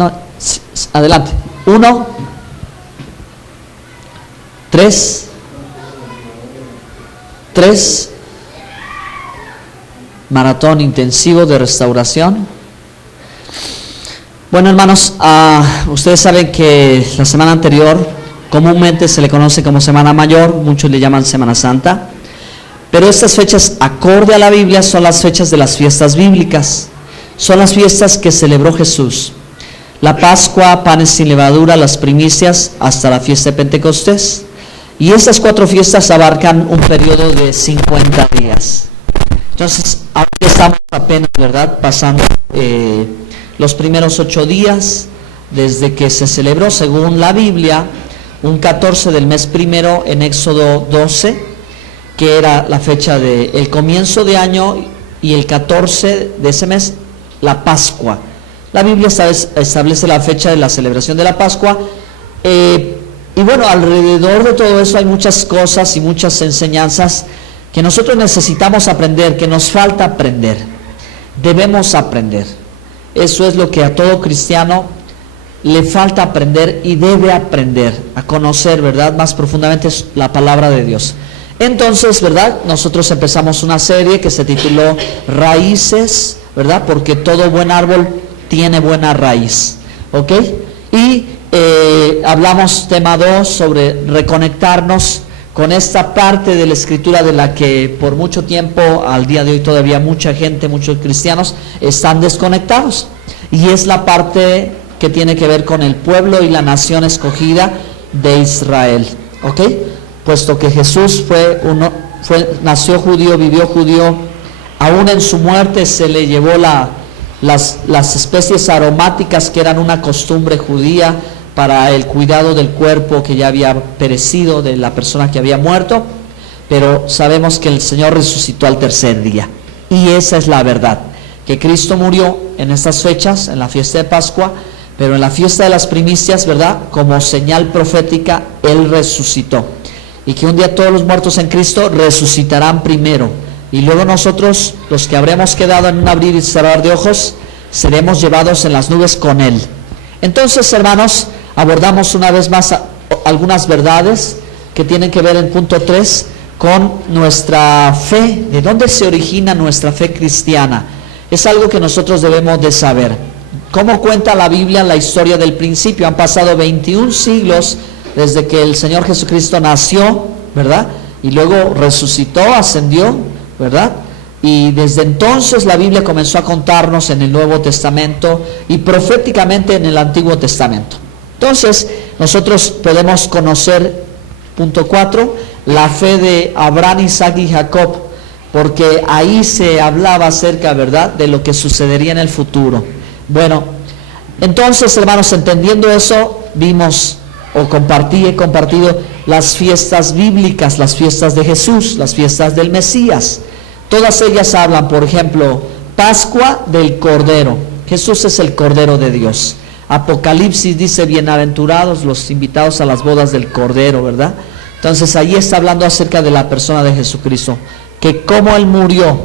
no, adelante. 1, 3, maratón intensivo de restauración. Bueno, hermanos, ustedes saben que la semana anterior comúnmente se le conoce como Semana Mayor, muchos le llaman Semana Santa, pero estas fechas, acorde a la Biblia, son las fechas de las fiestas bíblicas, son las fiestas que celebró Jesús. La Pascua, panes sin levadura, las primicias, hasta la fiesta de Pentecostés. Y estas 4 fiestas abarcan un periodo de 50 días. Entonces, ahora estamos apenas, ¿verdad?, pasando los primeros 8 días desde que se celebró, según la Biblia, un 14 del mes primero en Éxodo 12, que era la fecha del comienzo de año, y el 14 de ese mes, la Pascua. La Biblia establece la fecha de la celebración de la Pascua. Y bueno, alrededor de todo eso hay muchas cosas y muchas enseñanzas que nosotros necesitamos aprender, que nos falta aprender. Debemos aprender. Eso es lo que a todo cristiano le falta aprender y debe aprender a conocer, ¿verdad?, más profundamente la palabra de Dios. Entonces, ¿verdad?, nosotros empezamos una serie que se tituló Raíces, ¿verdad?, porque todo buen árbol tiene buena raíz, ¿ok? Y hablamos tema 2 sobre reconectarnos con esta parte de la Escritura de la que por mucho tiempo, al día de hoy todavía mucha gente, muchos cristianos están desconectados, y es la parte que tiene que ver con el pueblo y la nación escogida de Israel, ¿ok? Puesto que Jesús nació judío, vivió judío, aún en su muerte se le llevó las especies aromáticas que eran una costumbre judía para el cuidado del cuerpo que ya había perecido, de la persona que había muerto, pero sabemos que el Señor resucitó al tercer día, y esa es la verdad, que Cristo murió en estas fechas, en la fiesta de Pascua, pero en la fiesta de las primicias, ¿verdad?, como señal profética, Él resucitó, y que un día todos los muertos en Cristo resucitarán primero, y luego nosotros, los que habremos quedado en un abrir y cerrar de ojos, seremos llevados en las nubes con Él. Entonces, hermanos, abordamos una vez más algunas verdades que tienen que ver en punto 3 con nuestra fe. ¿De dónde se origina nuestra fe cristiana? Es algo que nosotros debemos de saber. ¿Cómo cuenta la Biblia la historia del principio? Han pasado 21 siglos desde que el Señor Jesucristo nació, ¿verdad?, y luego resucitó, ascendió, ¿verdad?, y desde entonces la Biblia comenzó a contarnos en el Nuevo Testamento y proféticamente en el Antiguo Testamento. Entonces nosotros podemos conocer, punto 4, la fe de Abraham, Isaac y Jacob, porque ahí se hablaba acerca, ¿verdad?, de lo que sucedería en el futuro. Bueno, entonces, hermanos, entendiendo eso, vimos he compartido las fiestas bíblicas, las fiestas de Jesús, las fiestas del Mesías. Todas ellas hablan, por ejemplo, Pascua del Cordero. Jesús es el Cordero de Dios. Apocalipsis dice, bienaventurados los invitados a las bodas del Cordero, ¿verdad? Entonces allí está hablando acerca de la persona de Jesucristo, que como Él murió.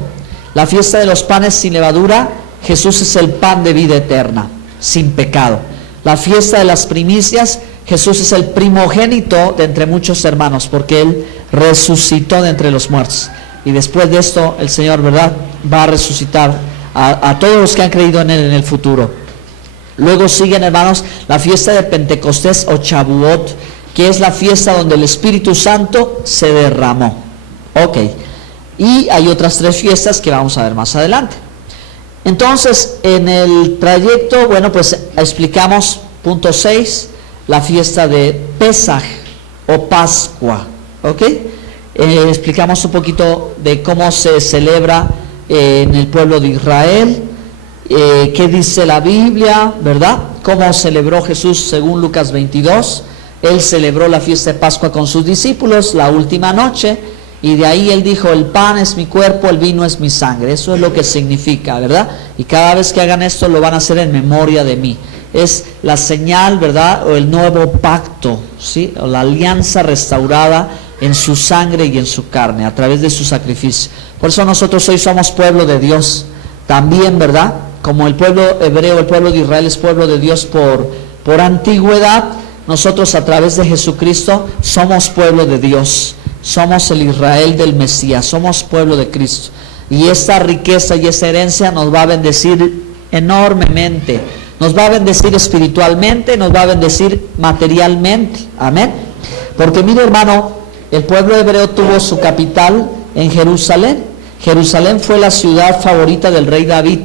La fiesta de los panes sin levadura, Jesús es el pan de vida eterna, sin pecado. La fiesta de las primicias, Jesús es el primogénito de entre muchos hermanos, porque Él resucitó de entre los muertos. Y después de esto, el Señor, ¿verdad?, va a resucitar a todos los que han creído en Él en el futuro. Luego siguen, hermanos, la fiesta de Pentecostés o Shavuot, que es la fiesta donde el Espíritu Santo se derramó. Ok. Y hay otras 3 fiestas que vamos a ver más adelante. Entonces, en el trayecto, bueno, pues explicamos, punto 6, la fiesta de Pesaj o Pascua. Ok. Explicamos un poquito de cómo se celebra en el pueblo de Israel, qué dice la Biblia, ¿verdad? Cómo celebró Jesús según Lucas 22. Él celebró la fiesta de Pascua con sus discípulos la última noche, y de ahí Él dijo, el pan es mi cuerpo, el vino es mi sangre. Eso es lo que significa, ¿verdad? Y cada vez que hagan esto lo van a hacer en memoria de mí. Es la señal, ¿verdad?, o el nuevo pacto, ¿sí?, o la alianza restaurada en su sangre y en su carne, a través de su sacrificio. Por eso nosotros hoy somos pueblo de Dios también, ¿verdad?, como el pueblo hebreo, el pueblo de Israel es pueblo de Dios por antigüedad, nosotros a través de Jesucristo somos pueblo de Dios, somos el Israel del Mesías, somos pueblo de Cristo. Y esta riqueza y esta herencia nos va a bendecir enormemente, nos va a bendecir espiritualmente, nos va a bendecir materialmente, amén. Porque mire, hermano, el pueblo hebreo tuvo su capital en Jerusalén. Jerusalén fue la ciudad favorita del rey David.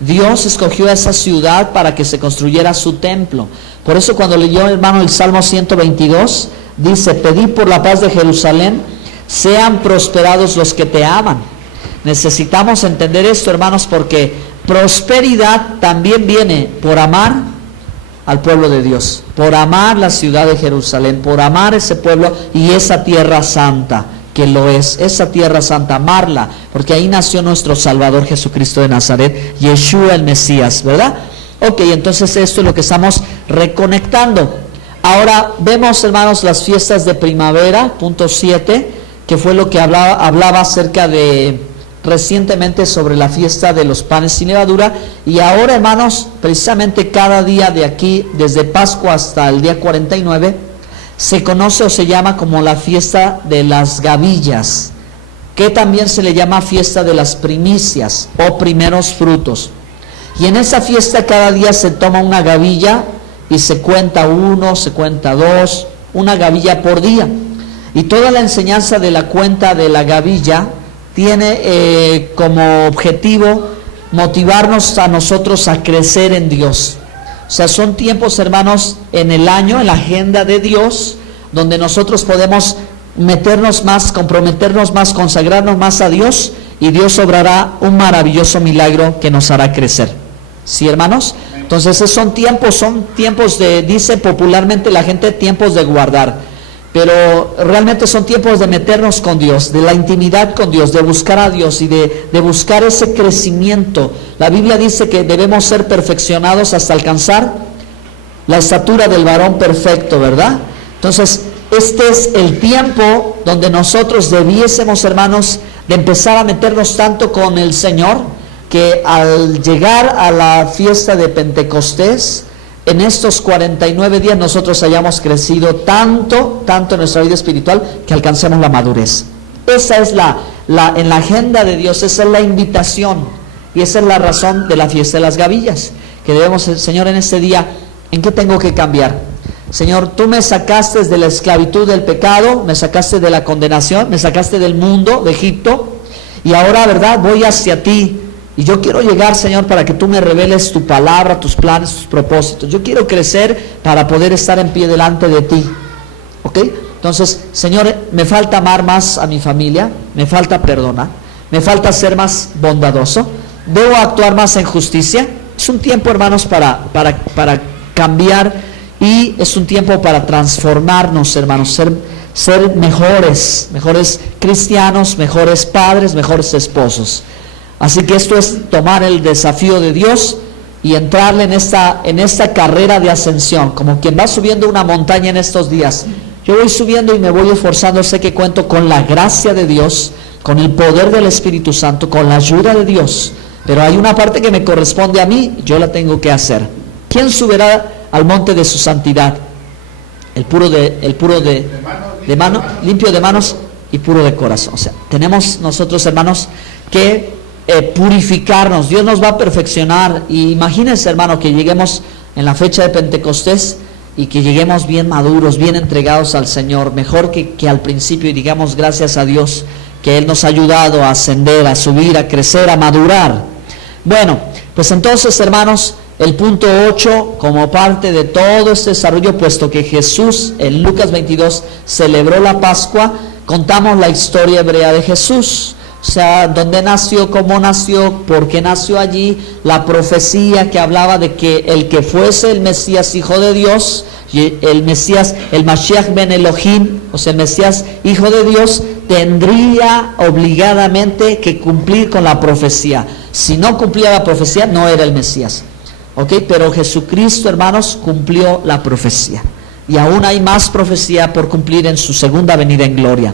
Dios escogió a esa ciudad para que se construyera su templo. Por eso cuando leyó, hermano, el Salmo 122, dice: pedí por la paz de Jerusalén, sean prosperados los que te aman. Necesitamos entender esto, hermanos, porque prosperidad también viene por amar al pueblo de Dios, por amar la ciudad de Jerusalén, por amar ese pueblo y esa tierra santa, que lo es, esa tierra santa, amarla, porque ahí nació nuestro Salvador Jesucristo de Nazaret, Yeshua el Mesías, ¿verdad? Ok, entonces esto es lo que estamos reconectando. Ahora vemos, hermanos, las fiestas de primavera, punto 7, que fue lo que hablaba acerca de recientemente sobre la fiesta de los panes sin levadura. Y ahora, hermanos, precisamente cada día de aquí, desde Pascua hasta el día 49, se conoce o se llama como la fiesta de las gavillas, que también se le llama fiesta de las primicias o primeros frutos. Y en esa fiesta cada día se toma una gavilla y se cuenta 1, se cuenta 2, una gavilla por día. Y toda la enseñanza de la cuenta de la gavilla tiene como objetivo motivarnos a nosotros a crecer en Dios. O sea, son tiempos, hermanos, en el año, en la agenda de Dios, donde nosotros podemos meternos más, comprometernos más, consagrarnos más a Dios, y Dios obrará un maravilloso milagro que nos hará crecer. ¿Sí, hermanos? Entonces son tiempos de, dice popularmente la gente, tiempos de guardar. Pero realmente son tiempos de meternos con Dios, de la intimidad con Dios, de buscar a Dios y de buscar ese crecimiento. La Biblia dice que debemos ser perfeccionados hasta alcanzar la estatura del varón perfecto, ¿verdad? Entonces, este es el tiempo donde nosotros debiésemos, hermanos, de empezar a meternos tanto con el Señor, que al llegar a la fiesta de Pentecostés, en estos 49 días nosotros hayamos crecido tanto en nuestra vida espiritual, que alcancemos la madurez. Esa es en la agenda de Dios, esa es la invitación, y esa es la razón de la fiesta de las gavillas, que debemos, Señor, en este día, ¿en qué tengo que cambiar? Señor, tú me sacaste de la esclavitud del pecado, me sacaste de la condenación, me sacaste del mundo, de Egipto, y ahora, ¿verdad?, voy hacia ti. Y yo quiero llegar, Señor, para que tú me reveles tu palabra, tus planes, tus propósitos. Yo quiero crecer para poder estar en pie delante de ti. ¿Ok? Entonces, Señor, me falta amar más a mi familia, me falta perdonar, me falta ser más bondadoso, debo actuar más en justicia. Es un tiempo, hermanos, para cambiar, y es un tiempo para transformarnos, hermanos, ser mejores cristianos, mejores padres, mejores esposos. Así que esto es tomar el desafío de Dios y entrarle en esta carrera de ascensión, como quien va subiendo una montaña en estos días. Yo voy subiendo y me voy esforzando, sé que cuento con la gracia de Dios, con el poder del Espíritu Santo, con la ayuda de Dios, pero hay una parte que me corresponde a mí, yo la tengo que hacer. ¿Quién subirá al monte de su santidad? Limpio de manos y puro de corazón. O sea, tenemos nosotros, hermanos, que purificarnos. Dios nos va a perfeccionar. Y imagínense, hermano, que lleguemos en la fecha de Pentecostés y que lleguemos bien maduros, bien entregados al Señor, mejor que al principio, y digamos gracias a Dios que Él nos ha ayudado a ascender, a subir, a crecer, a madurar. Bueno, pues entonces, hermanos, el punto 8, como parte de todo este desarrollo, puesto que Jesús en Lucas 22 celebró la Pascua, contamos la historia hebrea de Jesús. O sea, dónde nació, cómo nació, por qué nació allí, la profecía que hablaba de que el que fuese el Mesías, hijo de Dios, y el Mesías, el Mashiach ben Elohim, o sea, el Mesías, hijo de Dios, tendría obligadamente que cumplir con la profecía. Si no cumplía la profecía, no era el Mesías. ¿Ok? Pero Jesucristo, hermanos, cumplió la profecía. Y aún hay más profecía por cumplir en su segunda venida en gloria.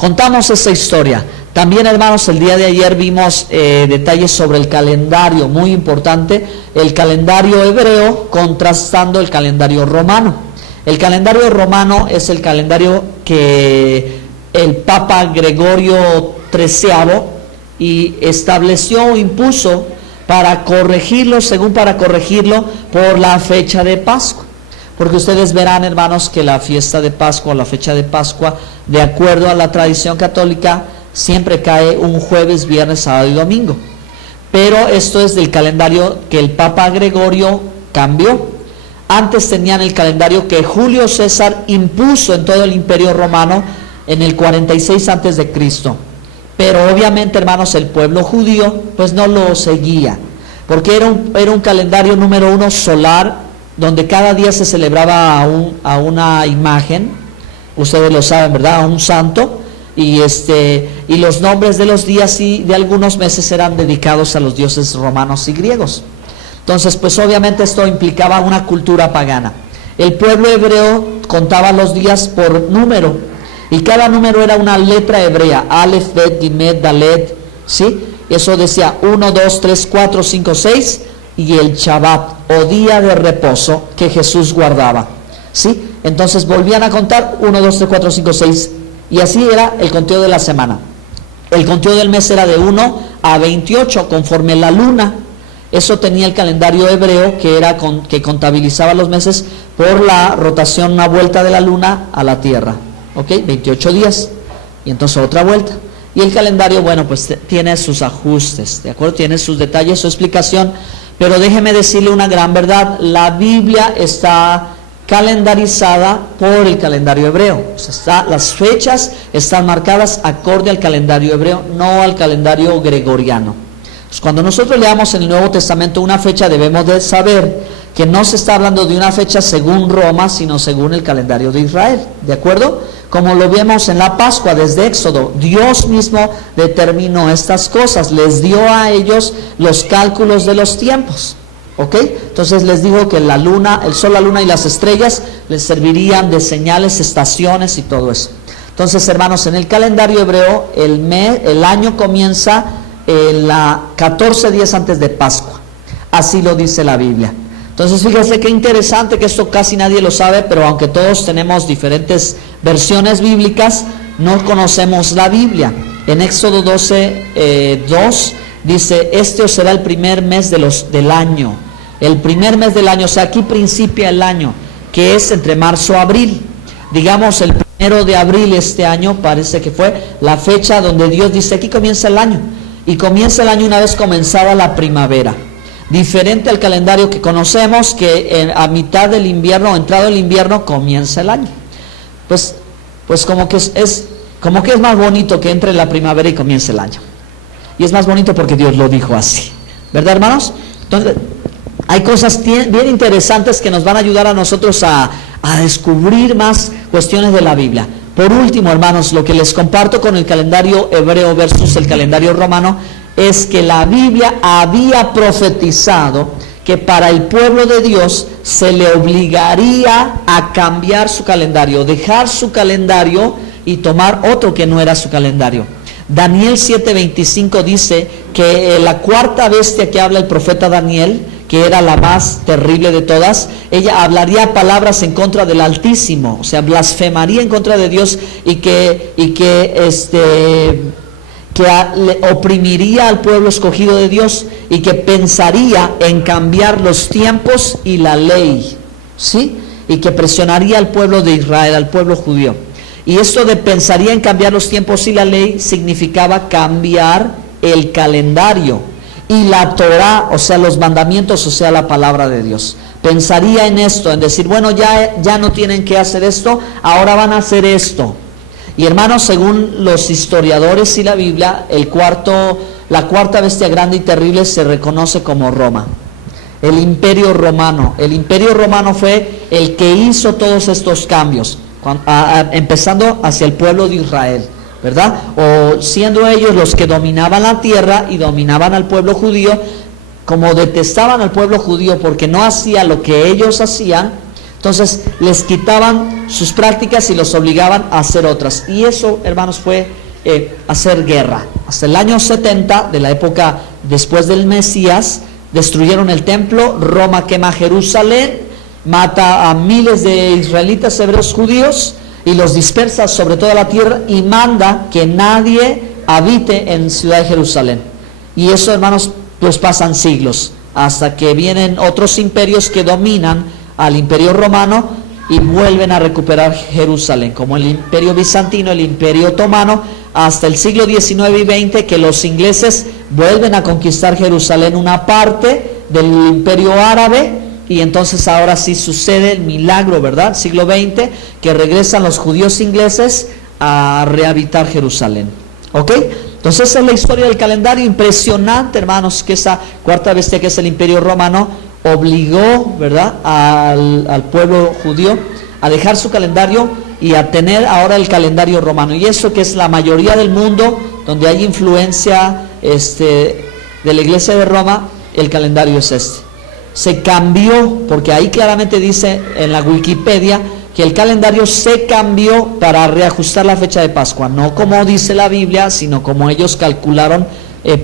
Contamos esa historia. También, hermanos, el día de ayer vimos detalles sobre el calendario, muy importante, el calendario hebreo contrastando el calendario romano. El calendario romano es el calendario que el Papa Gregorio XIII y estableció o impuso para corregirlo por la fecha de Pascua. Porque ustedes verán, hermanos, que la fiesta de Pascua, la fecha de Pascua, de acuerdo a la tradición católica, siempre cae un jueves, viernes, sábado y domingo. Pero esto es del calendario que el Papa Gregorio cambió. Antes tenían el calendario que Julio César impuso en todo el Imperio Romano en el 46 antes de Cristo. Pero obviamente, hermanos, el pueblo judío pues no lo seguía, porque era un calendario número uno solar, donde cada día se celebraba a una imagen, ustedes lo saben, ¿verdad? A un santo, y los nombres de los días y de algunos meses eran dedicados a los dioses romanos y griegos. Entonces, pues obviamente esto implicaba una cultura pagana. El pueblo hebreo contaba los días por número, y cada número era una letra hebrea, Aleph, Bet, Gimet, Dalet, ¿sí? Eso decía 1, 2, 3, 4, 5, 6, y el Shabbat, o día de reposo, que Jesús guardaba, ¿sí? Entonces volvían a contar 1, 2, 3, 4, 5, 6, y así era el conteo de la semana. El conteo del mes era de 1 a 28, conforme la luna. Eso tenía el calendario hebreo, que contabilizaba los meses por la rotación, una vuelta de la luna a la tierra, ¿ok? 28 días, y entonces otra vuelta. Y el calendario, bueno, pues tiene sus ajustes, ¿de acuerdo? Tiene sus detalles, su explicación, pero déjeme decirle una gran verdad: la Biblia está calendarizada por el calendario hebreo. O sea, las fechas están marcadas acorde al calendario hebreo, no al calendario gregoriano. Pues cuando nosotros leamos en el Nuevo Testamento una fecha, debemos de saber que no se está hablando de una fecha según Roma, sino según el calendario de Israel, ¿de acuerdo? Como lo vemos en la Pascua desde Éxodo, Dios mismo determinó estas cosas, les dio a ellos los cálculos de los tiempos, ¿ok? Entonces les dijo que la luna, el sol, la luna y las estrellas les servirían de señales, estaciones y todo eso. Entonces, hermanos, en el calendario hebreo el año comienza 14 días antes de Pascua, así lo dice la Biblia. Entonces fíjense qué interesante, que esto casi nadie lo sabe, pero aunque todos tenemos diferentes versiones bíblicas, no conocemos la Biblia. En Éxodo 12, 2 dice: este os será el primer mes del año. El primer mes del año, o sea, aquí principia el año, que es entre marzo y abril. Digamos, el 1 de abril este año parece que fue la fecha donde Dios dice: aquí comienza el año. Y comienza el año una vez comenzada la primavera. Diferente al calendario que conocemos, que a mitad del invierno, entrado el invierno, comienza el año. Pues como que es más bonito que entre la primavera y comience el año. Y es más bonito porque Dios lo dijo así, ¿verdad, hermanos? Entonces, hay cosas bien interesantes que nos van a ayudar a nosotros a descubrir más cuestiones de la Biblia. Por último, hermanos, lo que les comparto con el calendario hebreo versus el calendario romano es que la Biblia había profetizado que para el pueblo de Dios se le obligaría a cambiar su calendario, dejar su calendario y tomar otro que no era su calendario. Daniel 7:25 dice que la cuarta bestia que habla el profeta Daniel, que era la más terrible de todas, ella hablaría palabras en contra del Altísimo, o sea, blasfemaría en contra de Dios, y que le oprimiría al pueblo escogido de Dios, y que pensaría en cambiar los tiempos y la ley, ¿sí? Y que presionaría al pueblo de Israel, al pueblo judío. Y esto de pensaría en cambiar los tiempos y la ley significaba cambiar el calendario y la Torá, o sea, los mandamientos, o sea, la palabra de Dios. Pensaría en esto, en decir: bueno, ya no tienen que hacer esto, ahora van a hacer esto. Y hermanos, según los historiadores y la Biblia, la cuarta bestia grande y terrible se reconoce como Roma, el Imperio Romano. El Imperio Romano fue el que hizo todos estos cambios, empezando hacia el pueblo de Israel, ¿verdad? O siendo ellos los que dominaban la tierra y dominaban al pueblo judío. Como detestaban al pueblo judío porque no hacía lo que ellos hacían, Entonces les quitaban sus prácticas y los obligaban a hacer otras. Y eso, hermanos, fue hacer guerra. Hasta el año 70 de la época después del Mesías, destruyeron el templo, Roma quema Jerusalén, mata a miles de israelitas, hebreos, judíos, y los dispersa sobre toda la tierra y manda que nadie habite en ciudad de Jerusalén. Y eso, hermanos, pues pasan siglos, hasta que vienen otros imperios que dominan al imperio romano y vuelven a recuperar Jerusalén, como el imperio bizantino, el imperio otomano, hasta el siglo XIX y XX, que los ingleses vuelven a conquistar Jerusalén, una parte del imperio árabe, y entonces ahora sí sucede el milagro, ¿verdad? Siglo XX, que regresan los judíos ingleses a rehabitar Jerusalén. ¿Ok? Entonces esa es la historia del calendario. Impresionante, hermanos, que esa cuarta bestia, que es el imperio romano, obligó, ¿verdad?, al pueblo judío a dejar su calendario y a tener ahora el calendario romano. Y eso que es la mayoría del mundo, donde hay influencia de la iglesia de Roma, el calendario es este. Se cambió, porque ahí claramente dice en la Wikipedia que el calendario se cambió para reajustar la fecha de Pascua, no como dice la Biblia, sino como ellos calcularon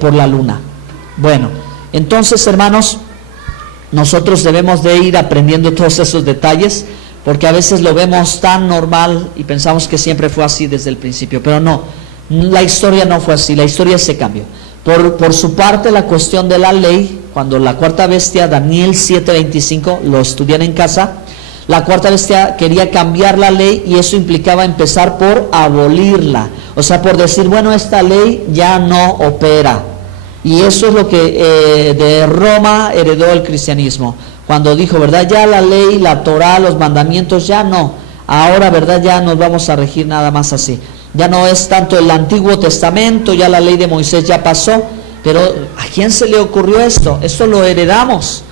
por la luna. Bueno, entonces, hermanos, nosotros debemos de ir aprendiendo todos esos detalles, porque a veces lo vemos tan normal y pensamos que siempre fue así desde el principio, pero no, la historia no fue así, la historia se cambió. Por su parte, la cuestión de la ley, cuando la cuarta bestia, Daniel 7:25, lo estudian en casa, la cuarta bestia quería cambiar la ley y eso implicaba empezar por abolirla, o sea, por decir, bueno, esta ley ya no opera. Y eso es lo que de Roma heredó el cristianismo, cuando dijo, ¿verdad?, ya la ley, la Torá, los mandamientos, ya no, ahora, ¿verdad?, ya nos vamos a regir nada más así. Ya no es tanto el Antiguo Testamento, ya la ley de Moisés ya pasó, pero ¿a quién se le ocurrió esto? Esto lo heredamos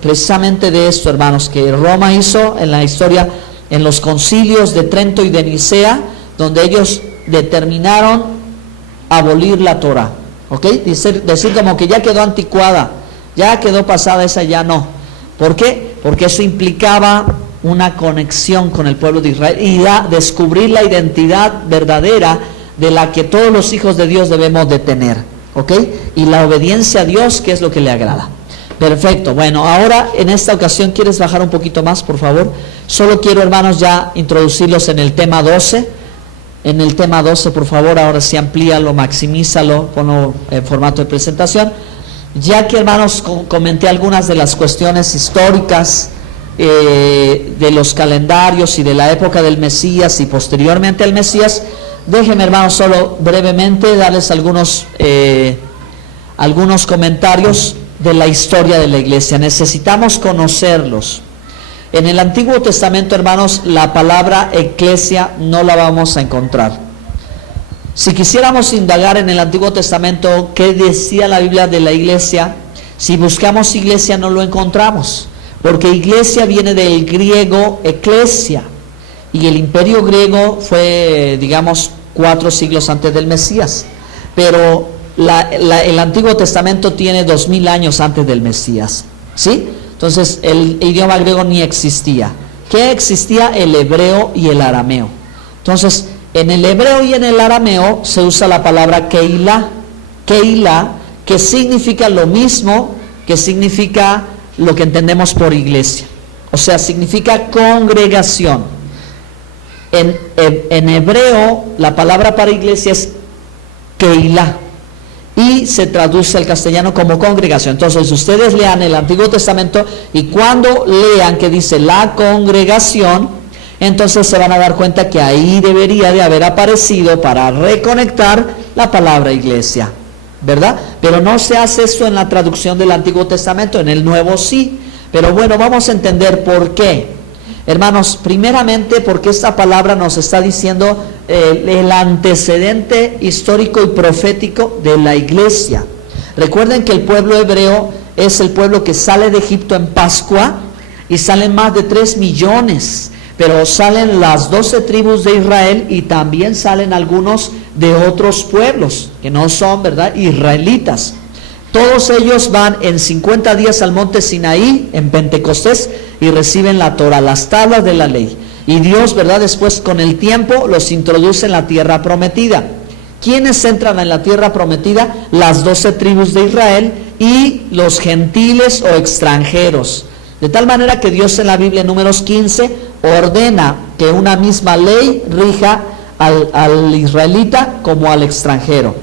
precisamente de esto, hermanos, que Roma hizo en la historia, en los concilios de Trento y de Nicea, donde ellos determinaron abolir la Torá. ¿Ok? Decir como que ya quedó anticuada, ya quedó pasada, esa ya no. ¿Por qué? Porque eso implicaba una conexión con el pueblo de Israel y descubrir la identidad verdadera de la que todos los hijos de Dios debemos de tener. ¿Ok? Y la obediencia a Dios, que es lo que le agrada. Perfecto. Bueno, ahora en esta ocasión, ¿quieres bajar un poquito más, por favor? Solo quiero, hermanos, ya introducirlos en el tema 12. En el tema 12, por favor, ahora sí amplíalo, maximízalo, ponlo en formato de presentación. Ya que, hermanos, comenté algunas de las cuestiones históricas de los calendarios y de la época del Mesías y posteriormente al Mesías, déjenme, hermanos, solo brevemente darles algunos comentarios de la historia de la iglesia. Necesitamos conocerlos. En el Antiguo Testamento, hermanos, la palabra eclesia no la vamos a encontrar. Si quisiéramos indagar en el Antiguo Testamento qué decía la Biblia de la iglesia, si buscamos iglesia no lo encontramos, porque iglesia viene del griego eclesia, y el imperio griego fue, digamos, 4 siglos antes del Mesías, pero el Antiguo Testamento tiene 2000 años antes del Mesías, ¿sí? Entonces el idioma griego ni existía. ¿Qué existía? El hebreo y el arameo. Entonces, en el hebreo y en el arameo se usa la palabra Keilah, que significa lo mismo que significa lo que entendemos por iglesia. O sea, significa congregación. En hebreo, la palabra para iglesia es Keilah y se traduce al castellano como congregación. Entonces, ustedes lean el Antiguo Testamento y cuando lean que dice la congregación, entonces se van a dar cuenta que ahí debería de haber aparecido para reconectar la palabra iglesia, ¿verdad? Pero no se hace eso en la traducción del Antiguo Testamento, en el Nuevo sí. Pero bueno, vamos a entender por qué. Hermanos, primeramente porque esta palabra nos está diciendo el antecedente histórico y profético de la iglesia. Recuerden que el pueblo hebreo es el pueblo que sale de Egipto en Pascua y salen más de 3 millones, pero salen las 12 tribus de Israel y también salen algunos de otros pueblos que no son, ¿verdad?, israelitas. Todos ellos van en 50 días al monte Sinaí, en Pentecostés, y reciben la Torah, las tablas de la ley. Y Dios, ¿verdad?, después con el tiempo los introduce en la tierra prometida. ¿Quiénes entran en la tierra prometida? Las 12 tribus de Israel y los gentiles o extranjeros. De tal manera que Dios en la Biblia, en Números 15, ordena que una misma ley rija al israelita como al extranjero.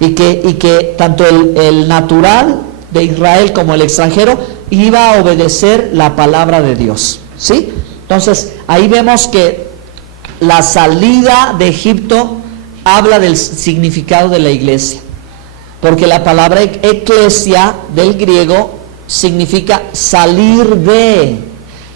Y que tanto el natural de Israel como el extranjero iba a obedecer la palabra de Dios, ¿sí? Entonces, ahí vemos que la salida de Egipto habla del significado de la iglesia, porque la palabra eclesia del griego significa salir de,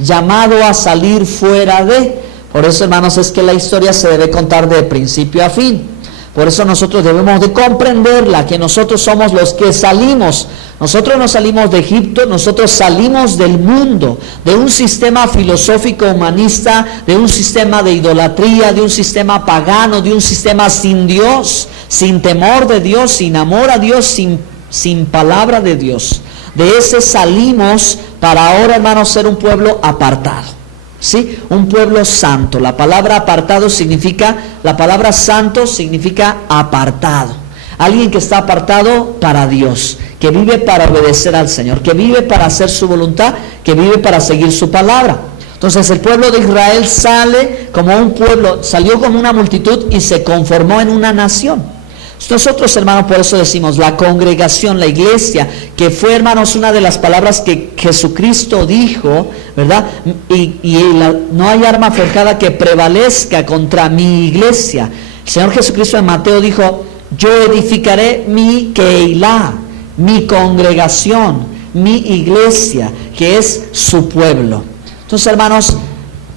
llamado a salir fuera de. Por eso, hermanos, es que la historia se debe contar de principio a fin. Por eso nosotros debemos de comprenderla, que nosotros somos los que salimos. Nosotros no salimos de Egipto, nosotros salimos del mundo, de un sistema filosófico humanista, de un sistema de idolatría, de un sistema pagano, de un sistema sin Dios, sin temor de Dios, sin amor a Dios, sin palabra de Dios. De ese salimos para ahora, hermanos, ser un pueblo apartado. ¿Sí? Un pueblo santo. La palabra apartado significa, la palabra santo significa apartado. Alguien que está apartado para Dios, que vive para obedecer al Señor, que vive para hacer su voluntad, que vive para seguir su palabra. Entonces el pueblo de Israel sale como un pueblo, salió como una multitud y se conformó en una nación. Nosotros, hermanos, por eso decimos la congregación, la iglesia, que fue, hermanos, una de las palabras que Jesucristo dijo, ¿verdad? No hay arma forjada que prevalezca contra mi iglesia. El Señor Jesucristo en Mateo dijo: yo edificaré mi Keilah, mi congregación, mi iglesia, que es su pueblo. Entonces, hermanos,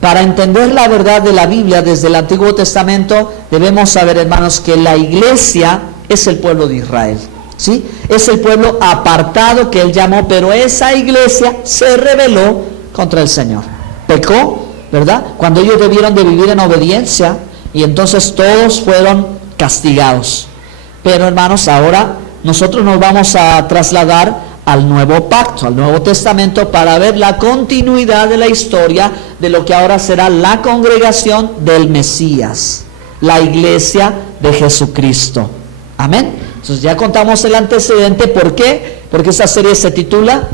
para entender la verdad de la Biblia desde el Antiguo Testamento, debemos saber, hermanos, que la iglesia es el pueblo de Israel, ¿sí? Es el pueblo apartado que Él llamó, pero esa iglesia se rebeló contra el Señor. Pecó, ¿verdad? Cuando ellos debieron de vivir en obediencia, y entonces todos fueron castigados. Pero, hermanos, ahora nosotros nos vamos a trasladar al nuevo pacto, al Nuevo Testamento, para ver la continuidad de la historia de lo que ahora será la congregación del Mesías, la iglesia de Jesucristo. Amén. Entonces ya contamos el antecedente. ¿Por qué? Porque esta serie se titula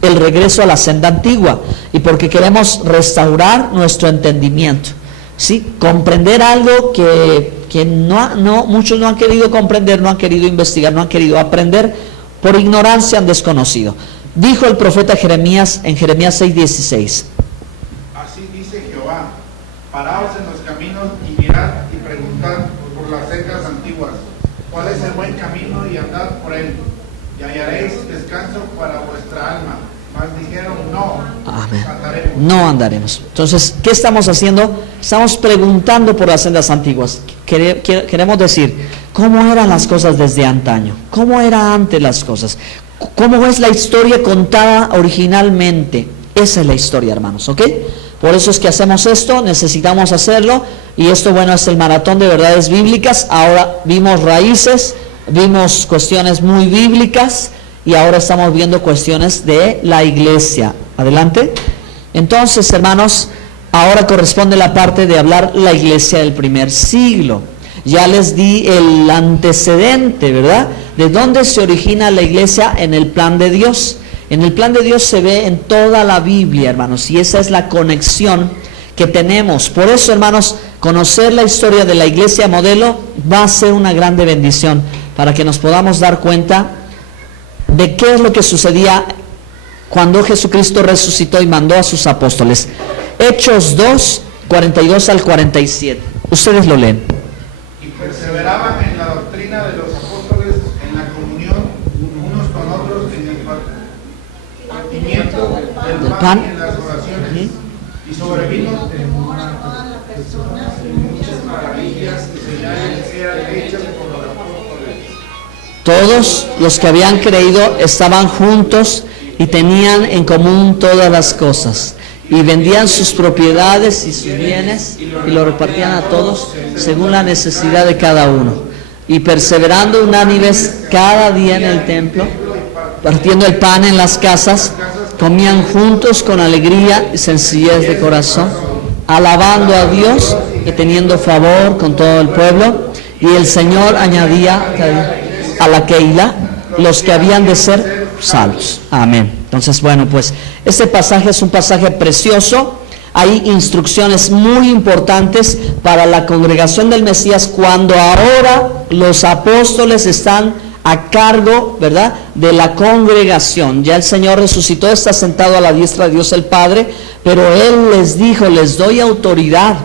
El regreso a la senda antigua, y porque queremos restaurar nuestro entendimiento, ¿sí? Comprender algo que muchos no han querido comprender, no han querido investigar, no han querido aprender. Por ignorancia han desconocido. Dijo el profeta Jeremías en Jeremías 6:16. Así dice Jehová: paraos en los caminos y mirad y preguntad por las sendas antiguas, cuál es el buen camino, y andad por él, y hallaréis descanso para vuestra alma. Mas dijeron: no, Amén. andaremos. No andaremos. Entonces, ¿qué estamos haciendo? Estamos preguntando por las sendas antiguas. Queremos decir, ¿cómo eran las cosas desde antaño? ¿Cómo eran antes las cosas? ¿Cómo es la historia contada originalmente? Esa es la historia, hermanos, ¿ok? Por eso es que hacemos esto, necesitamos hacerlo, y esto, bueno, es el maratón de verdades bíblicas. Ahora vimos raíces, vimos cuestiones muy bíblicas, y ahora estamos viendo cuestiones de la iglesia. Adelante. Entonces, hermanos, ahora corresponde la parte de hablar la iglesia del primer siglo. Ya les di el antecedente, ¿verdad? De dónde se origina la iglesia en el plan de Dios. En el plan de Dios se ve en toda la Biblia, hermanos, y esa es la conexión que tenemos. Por eso, hermanos, conocer la historia de la iglesia modelo va a ser una grande bendición, para que nos podamos dar cuenta de qué es lo que sucedía cuando Jesucristo resucitó y mandó a sus apóstoles. Hechos 2, 42 al 47. Ustedes lo leen. Y perseveraban en la doctrina de los apóstoles, en la comunión unos con otros, en el partimiento del pan y en las oraciones. Y sobrevino temor a todas las personas, y muchas maravillas y señales eran hechas por los apóstoles. Todos los que habían creído estaban juntos y tenían en común todas las cosas, y vendían sus propiedades y sus bienes y lo repartían a todos según la necesidad de cada uno, y perseverando unánimes cada día en el templo partiendo el pan en las casas, comían juntos con alegría y sencillez de corazón, alabando a Dios y teniendo favor con todo el pueblo. Y el Señor añadía a la Keilah los que habían de ser salvos. Amén. Entonces, bueno, pues este pasaje es un pasaje precioso. Hay instrucciones muy importantes para la congregación del Mesías cuando ahora los apóstoles están a cargo, ¿verdad?, de la congregación. Ya el Señor resucitó, está sentado a la diestra de Dios el Padre, pero Él les dijo: les doy autoridad,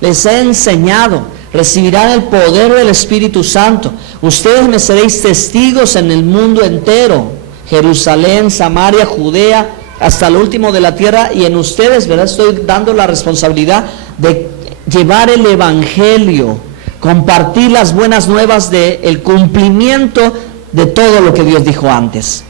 les he enseñado, recibirán el poder del Espíritu Santo. Ustedes me seréis testigos en el mundo entero, Jerusalén, Samaria, Judea, hasta el último de la tierra. Y en ustedes, ¿verdad?, estoy dando la responsabilidad de llevar el Evangelio, compartir las buenas nuevas del cumplimiento de todo lo que Dios dijo antes.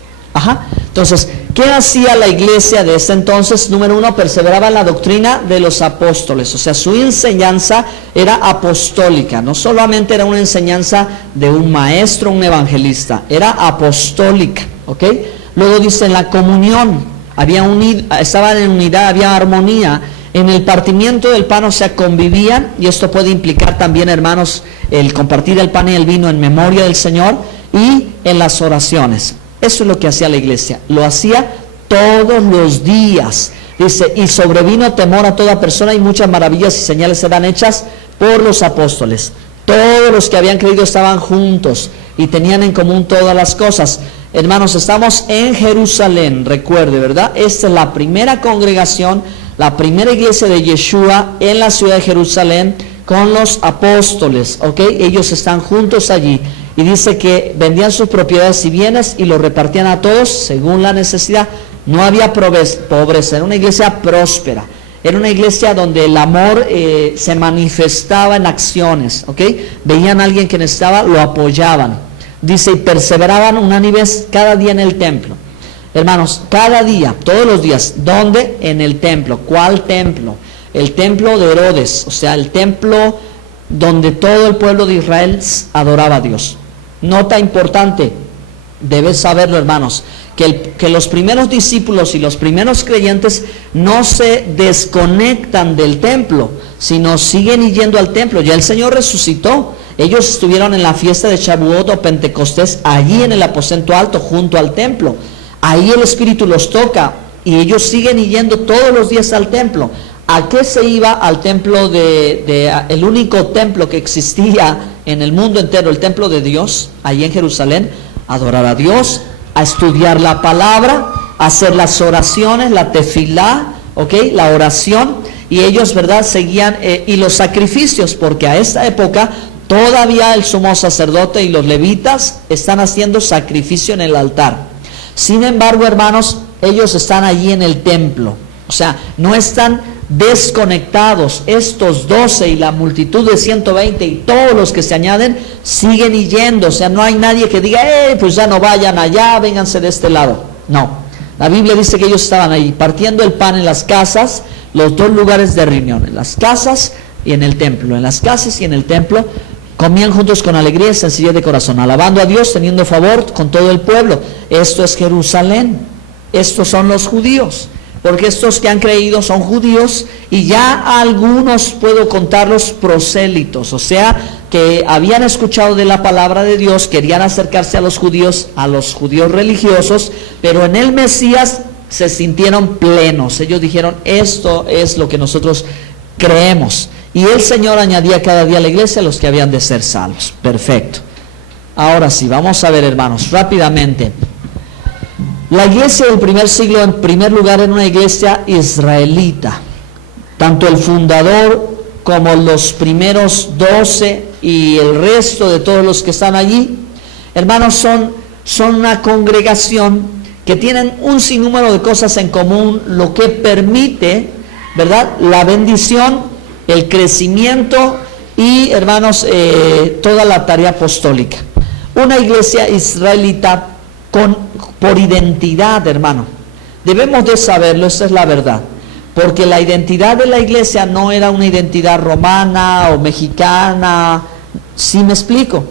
Entonces, ¿qué hacía la iglesia de ese entonces? Número uno, perseveraba en la doctrina de los apóstoles. O sea, su enseñanza era apostólica. No solamente era una enseñanza de un maestro, un evangelista, era apostólica. ¿Ok? Luego dice, en la comunión, estaban en unidad, había armonía. En el partimiento del pan, o sea, convivían, y esto puede implicar también, hermanos, el compartir el pan y el vino en memoria del Señor, y en las oraciones. Eso es lo que hacía la iglesia, lo hacía todos los días. Dice, y sobrevino temor a toda persona, y muchas maravillas y señales eran hechas por los apóstoles. Todos los que habían creído estaban juntos y tenían en común todas las cosas. Hermanos, estamos en Jerusalén, recuerde, ¿verdad? Esta es la primera congregación, la primera iglesia de Yeshua en la ciudad de Jerusalén con los apóstoles, ¿ok? Ellos están juntos allí. Y dice que vendían sus propiedades y bienes y los repartían a todos según la necesidad. No había pobreza, era una iglesia próspera. Era una iglesia donde el amor se manifestaba en acciones, ¿ok? Veían a alguien que necesitaba, lo apoyaban. Dice, y perseveraban unánimes cada día en el templo. Hermanos, cada día, todos los días. ¿Dónde? En el templo. ¿Cuál templo? El templo de Herodes, o sea, el templo donde todo el pueblo de Israel adoraba a Dios. Nota importante, debes saberlo, hermanos, que los primeros discípulos y los primeros creyentes no se desconectan del templo, sino siguen yendo al templo. Ya el Señor resucitó. Ellos estuvieron en la fiesta de Shavuot o Pentecostés, allí en el aposento alto, junto al templo. Ahí el Espíritu los toca y ellos siguen yendo todos los días al templo. ¿A qué se iba? Al templo el único templo que existía en el mundo entero, el templo de Dios, allí en Jerusalén, a adorar a Dios, a estudiar la palabra, a hacer las oraciones, la tefilá, ¿ok? La oración, y ellos, ¿verdad?, seguían, y los sacrificios, porque a esta época todavía el sumo sacerdote y los levitas están haciendo sacrificio en el altar. Sin embargo, hermanos, ellos están allí en el templo, o sea, no están desconectados. Estos 12 y la multitud de 120 y todos los que se añaden siguen yendo. O sea, no hay nadie que diga, pues ya no vayan allá, vénganse de este lado. No, la Biblia dice que ellos estaban ahí partiendo el pan en las casas, los dos lugares de reunión, en las casas y en el templo. En las casas y en el templo comían juntos con alegría y sencillez de corazón, alabando a Dios, teniendo favor con todo el pueblo. Esto es Jerusalén, estos son los judíos, porque estos que han creído son judíos, y ya algunos puedo contarlos prosélitos, o sea, que habían escuchado de la palabra de Dios, querían acercarse a los judíos religiosos, pero en el Mesías se sintieron plenos. Ellos dijeron, esto es lo que nosotros creemos. Y el Señor añadía cada día a la iglesia los que habían de ser salvos. Perfecto. Ahora sí, vamos a ver, hermanos, rápidamente. La iglesia del primer siglo, en primer lugar, era una iglesia israelita. Tanto el fundador como los primeros 12 y el resto de todos los que están allí, hermanos, son una congregación que tienen un sinnúmero de cosas en común, lo que permite, ¿verdad?, la bendición, el crecimiento y, hermanos, toda la tarea apostólica. Una iglesia israelita por identidad, hermano. Debemos de saberlo, esa es la verdad. Porque la identidad de la iglesia no era una identidad romana o mexicana. ¿Sí me explico?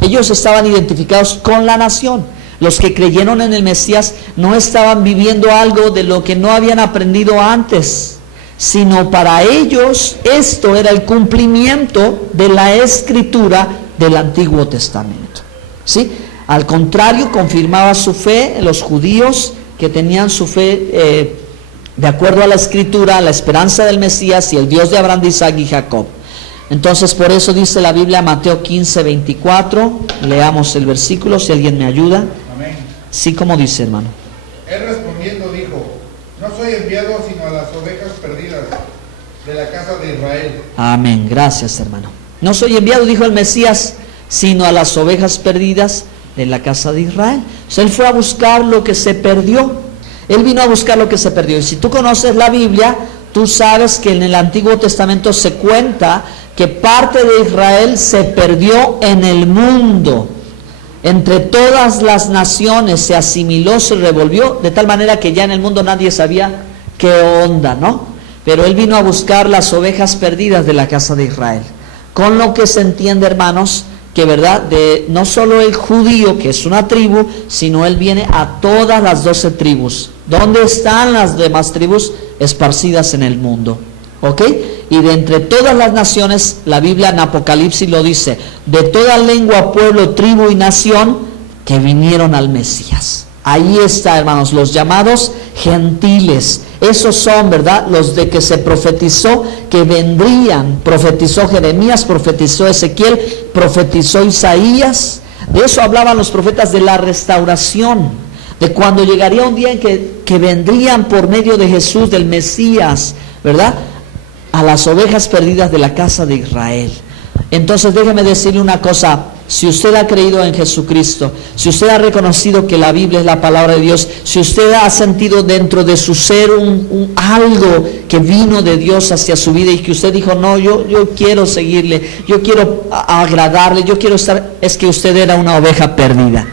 Ellos estaban identificados con la nación. Los que creyeron en el Mesías no estaban viviendo algo de lo que no habían aprendido antes, sino para ellos esto era el cumplimiento de la escritura del Antiguo Testamento. ¿Sí? Al contrario, confirmaba su fe en los judíos que tenían su fe de acuerdo a la escritura, la esperanza del Mesías y el Dios de Abraham, de Isaac y Jacob. Entonces, por eso dice la Biblia, Mateo 15:24, leamos el versículo, si alguien me ayuda. Amén. Sí, como dice, hermano. Él respondiendo dijo, no soy enviado sino a las ovejas perdidas de la casa de Israel. Amén, gracias, hermano. No soy enviado, dijo el Mesías, sino a las ovejas perdidas de la casa de Israel. O sea, él fue a buscar lo que se perdió. Él vino a buscar lo que se perdió. Y si tú conoces la Biblia, tú sabes que en el Antiguo Testamento se cuenta que parte de Israel se perdió en el mundo. Entre todas las naciones se asimiló, se revolvió, de tal manera que ya en el mundo nadie sabía qué onda, ¿no? Pero él vino a buscar las ovejas perdidas de la casa de Israel. Con lo que se entiende, hermanos, que verdad, de no solo el judío, que es una tribu, sino él viene a todas las 12 tribus. ¿Dónde están las demás tribus? Esparcidas en el mundo. ¿Ok? Y de entre todas las naciones, la Biblia en Apocalipsis lo dice, de toda lengua, pueblo, tribu y nación que vinieron al Mesías. Ahí está, hermanos, los llamados gentiles. Esos son, ¿verdad?, los de que se profetizó que vendrían. Profetizó Jeremías, profetizó Ezequiel, profetizó Isaías. De eso hablaban los profetas, de la restauración, de cuando llegaría un día en que vendrían por medio de Jesús, del Mesías, ¿verdad?, a las ovejas perdidas de la casa de Israel. Entonces déjeme decirle una cosa, si usted ha creído en Jesucristo, si usted ha reconocido que la Biblia es la palabra de Dios, si usted ha sentido dentro de su ser algo que vino de Dios hacia su vida y que usted dijo, no, yo quiero seguirle, yo quiero agradarle, yo quiero estar, es que usted era una oveja perdida.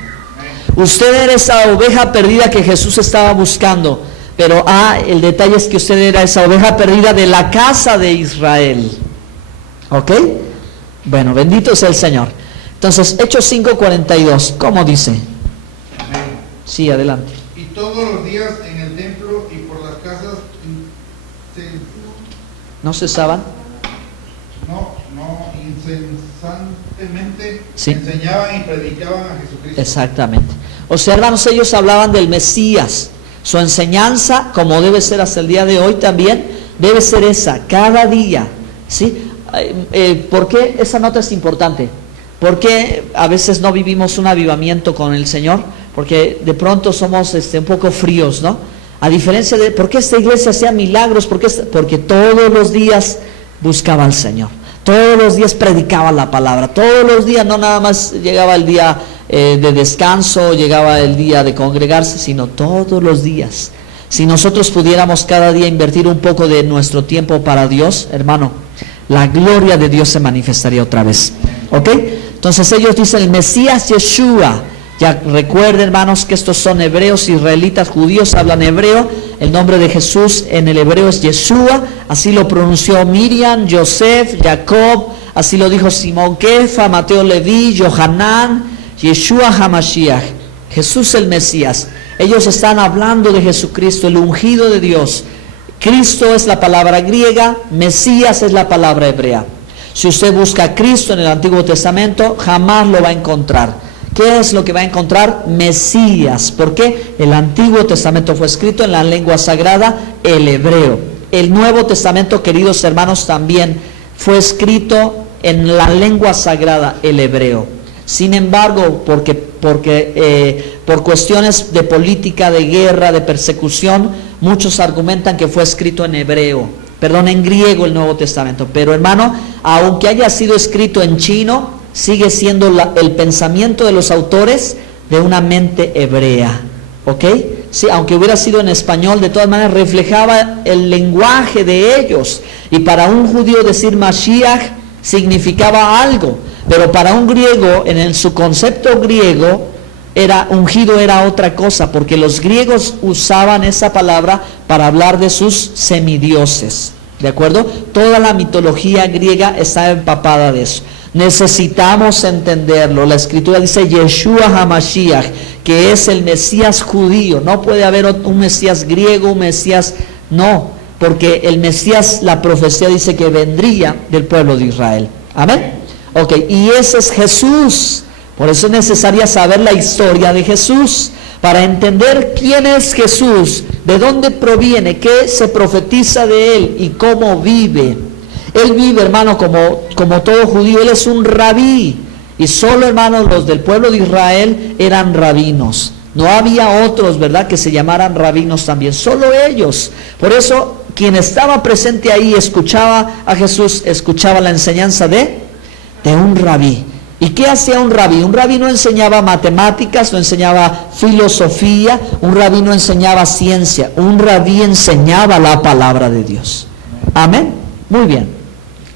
Usted era esa oveja perdida que Jesús estaba buscando. Pero el detalle es que usted era esa oveja perdida de la casa de Israel. ¿Ok? Bueno, bendito sea el Señor. Entonces, Hechos 5:42, ¿cómo dice? Amén. Sí, adelante. Y todos los días en el templo y por las casas ¿No cesaban? incesantemente Sí. enseñaban y predicaban a Jesucristo. Exactamente. O sea, hermanos, ellos hablaban del Mesías. Su enseñanza, como debe ser hasta el día de hoy también, debe ser esa, cada día. ¿Sí? ¿Por qué esa nota es importante? ¿Por qué a veces no vivimos un avivamiento con el Señor? Porque de pronto somos un poco fríos, ¿no? A diferencia de, ¿por qué esta iglesia hacía milagros? Porque todos los días buscaba al Señor. Todos los días predicaba la palabra. Todos los días, no nada más llegaba el día de descanso, llegaba el día de congregarse, sino todos los días. Si nosotros pudiéramos cada día invertir un poco de nuestro tiempo para Dios, hermano, la gloria de Dios se manifestaría otra vez. ¿Ok? Entonces ellos dicen el Mesías Yeshua. Ya recuerden, hermanos, que estos son hebreos, israelitas, judíos, hablan hebreo. El nombre de Jesús en el hebreo es Yeshua. Así lo pronunció Miriam, Joseph, Jacob. Así lo dijo Simón Kefa, Mateo Leví, Yohanan, Yeshua HaMashiach. Jesús el Mesías. Ellos están hablando de Jesucristo, el ungido de Dios. Cristo es la palabra griega, Mesías es la palabra hebrea. Si usted busca a Cristo en el Antiguo Testamento, jamás lo va a encontrar. ¿Qué es lo que va a encontrar? Mesías. ¿Por qué? El Antiguo Testamento fue escrito en la lengua sagrada, el hebreo. El Nuevo Testamento, queridos hermanos, también fue escrito en la lengua sagrada, el hebreo. Sin embargo, por cuestiones de política, de guerra, de persecución, muchos argumentan que fue escrito en en griego el Nuevo Testamento. Pero hermano, aunque haya sido escrito en chino, sigue siendo el pensamiento de los autores de una mente hebrea. ¿Ok? Sí, aunque hubiera sido en español, de todas maneras reflejaba el lenguaje de ellos. Y para un judío decir Mashiach significaba algo. Pero para un griego, en su concepto griego, ungido era otra cosa, porque los griegos usaban esa palabra para hablar de sus semidioses. ¿De acuerdo? Toda la mitología griega está empapada de eso. Necesitamos entenderlo. La Escritura dice Yeshua HaMashiach, que es el Mesías judío. No puede haber un Mesías griego, un Mesías... No, porque el Mesías, la profecía dice que vendría del pueblo de Israel. Amén. Ok, y ese es Jesús. Por eso es necesaria saber la historia de Jesús, para entender quién es Jesús, de dónde proviene, qué se profetiza de Él y cómo vive. Él vive, hermano, como todo judío. Él es un rabí. Y solo, hermanos, los del pueblo de Israel eran rabinos. No había otros, ¿verdad?, que se llamaran rabinos también. Solo ellos. Por eso, quien estaba presente ahí escuchaba a Jesús, escuchaba la enseñanza de un rabí. ¿Y qué hacía un rabí? Un rabí no enseñaba matemáticas, no enseñaba filosofía, un rabí no enseñaba ciencia, un rabí enseñaba la palabra de Dios. Amén. Muy bien.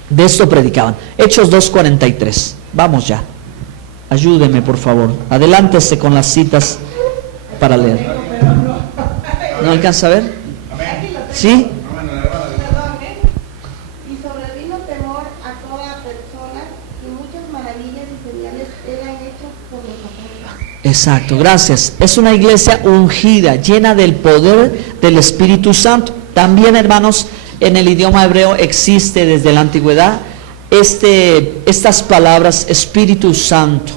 De esto predicaban. Hechos 2:43. Vamos ya. Ayúdeme, por favor. Adelántese con las citas para leer. ¿No alcanza a ver? ¿Sí? Exacto, gracias. Es una iglesia ungida, llena del poder del Espíritu Santo. También, hermanos, en el idioma hebreo existe desde la antigüedad estas palabras Espíritu Santo,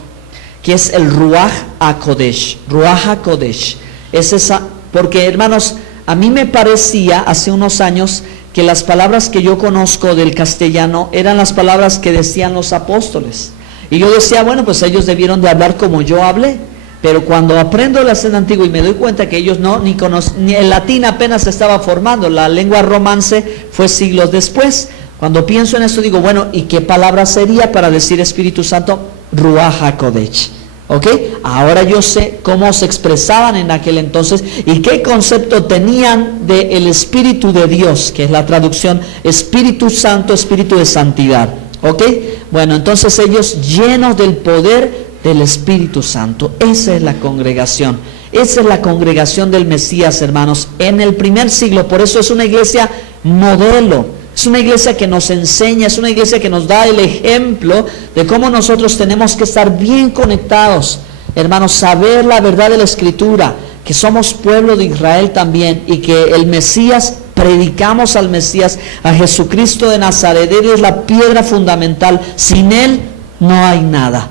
que es el Ruach HaKodesh. Ruach HaKodesh. Es esa, porque, hermanos, a mí me parecía hace unos años que las palabras que yo conozco del castellano eran las palabras que decían los apóstoles. Y yo decía, bueno, pues ellos debieron de hablar como yo hablé. Pero cuando aprendo el acento antiguo y me doy cuenta que ellos ni el latín apenas se estaba formando, la lengua romance fue siglos después. Cuando pienso en eso digo, bueno, ¿y qué palabra sería para decir Espíritu Santo? Ruach HaKodesh. ¿Ok? Ahora yo sé cómo se expresaban en aquel entonces y qué concepto tenían del Espíritu de Dios, que es la traducción Espíritu Santo, Espíritu de Santidad. ¿Ok? Bueno, entonces ellos llenos del poder del Espíritu Santo. Esa es la congregación. Esa es la congregación del Mesías, hermanos, en el primer siglo. Por eso es una iglesia modelo. Es una iglesia que nos enseña, es una iglesia que nos da el ejemplo de cómo nosotros tenemos que estar bien conectados. Hermanos, saber la verdad de la Escritura, que somos pueblo de Israel también y que el Mesías, predicamos al Mesías, a Jesucristo de Nazaret. Él es la piedra fundamental. Sin Él no hay nada.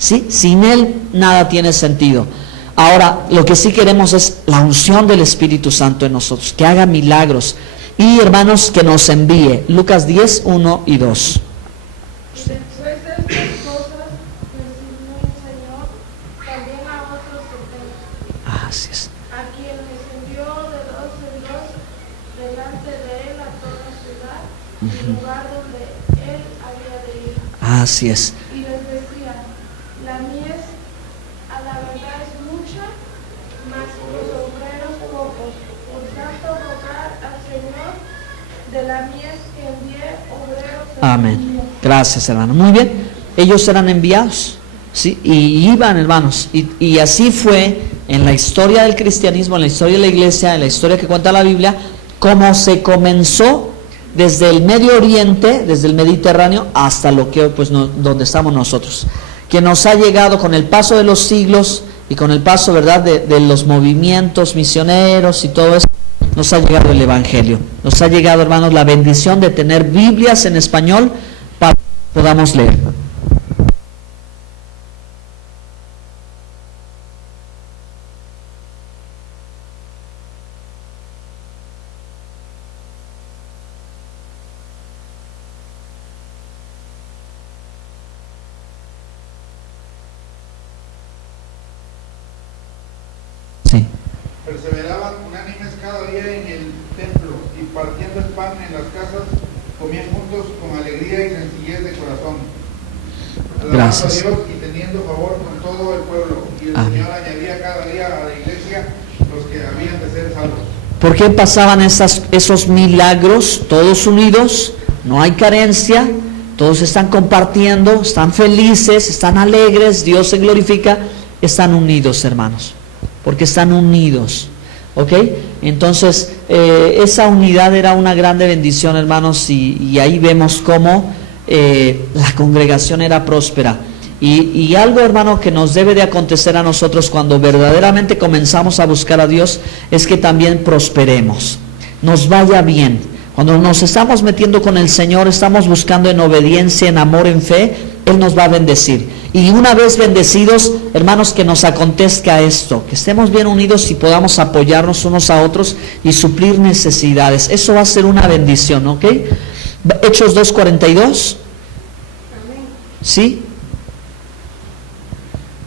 ¿Sí? Sin Él nada tiene sentido. Ahora, lo que sí queremos es la unción del Espíritu Santo en nosotros, que haga milagros. Y, hermanos, que nos envíe. Lucas 10, 1 y 2. Así es. A quien les envió de dos en dos delante de él a toda ciudad y lugar donde él había de ir. Así es. Y les decía, la mies a la verdad es mucha, mas los obreros pocos. Por tanto, rogad al Señor de la mies que envíe obreros. Amén. Gracias, hermano. Muy bien. Ellos eran enviados. ¿Sí? Y iban, hermanos. Y así fue en la historia del cristianismo, en la historia de la iglesia, en la historia que cuenta la Biblia, como se comenzó desde el Medio Oriente, desde el Mediterráneo, hasta lo que pues donde estamos nosotros, que nos ha llegado con el paso de los siglos y con el paso, ¿verdad?, de los movimientos misioneros y todo eso. Nos ha llegado el Evangelio, nos ha llegado, hermanos, la bendición de tener Biblias en español para que podamos leer. Sí. Perseveraban unánimes cada día en el templo y partiendo el pan en las casas, comían juntos con alegría y sencillez de corazón, alabando Gracias. a Dios y teniendo favor con todo el pueblo. Y el Amén. Señor añadía cada día a la iglesia los que habían de ser salvos. ¿Por qué pasaban esos milagros? Todos unidos, no hay carencia, todos están compartiendo, están felices, están alegres, Dios se glorifica, están unidos, hermanos, porque están unidos, ¿ok? Entonces, esa unidad era una grande bendición, hermanos, y ahí vemos cómo la congregación era próspera. Y algo, hermano, que nos debe de acontecer a nosotros cuando verdaderamente comenzamos a buscar a Dios es que también prosperemos, nos vaya bien. Cuando nos estamos metiendo con el Señor, estamos buscando en obediencia, en amor, en fe, Él nos va a bendecir. Y una vez bendecidos, hermanos, que nos acontezca esto, que estemos bien unidos y podamos apoyarnos unos a otros y suplir necesidades. Eso va a ser una bendición, ¿ok? Hechos 2:42. ¿Sí?